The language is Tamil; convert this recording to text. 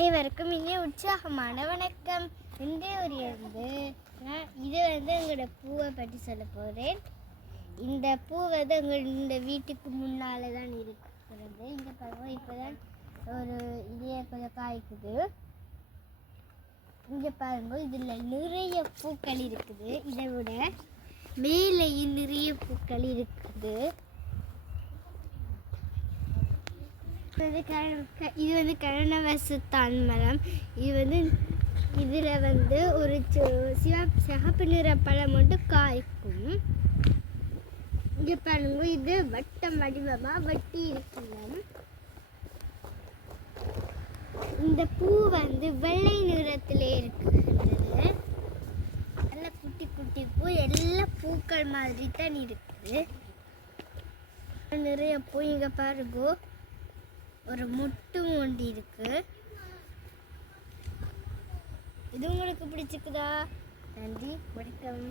அனைவருக்கும் இனி உற்சாகமான வணக்கம். இன்றைய இருந்து இது எங்களோட பூவை பற்றி சொல்ல போகிறேன். இந்த பூ இந்த வீட்டுக்கு முன்னால் தான் இருக்கிறது. இங்கே பாருங்க, இப்போ தான் ஒரு இதே கொஞ்சம் காய்க்குது. இங்கே பாருங்க, இதில் நிறைய பூக்கள் இருக்குது. இதை விட மேலேயும் நிறைய பூக்கள் இருக்குது. இது கருணவசத்தான் மரம். இதில் ஒரு சிவப்பு நிற பழம் மட்டும் காய்க்கும். இங்கே பாருங்க, இது வட்டம் வடிவமாக வட்டி இருக்கலாம். இந்த பூ வெள்ளை நிறத்திலே இருக்குது. நல்ல குட்டி குட்டி பூ, எல்லா பூக்கள் மாதிரி தான் இருக்குது. நிறைய பூ. இங்கே பாருங்க, ஒரு முட்டு ஒண்டி இருக்கு. இது உங்களுக்கு பிடிச்சிருக்குதா? நன்றி, வணக்கம்.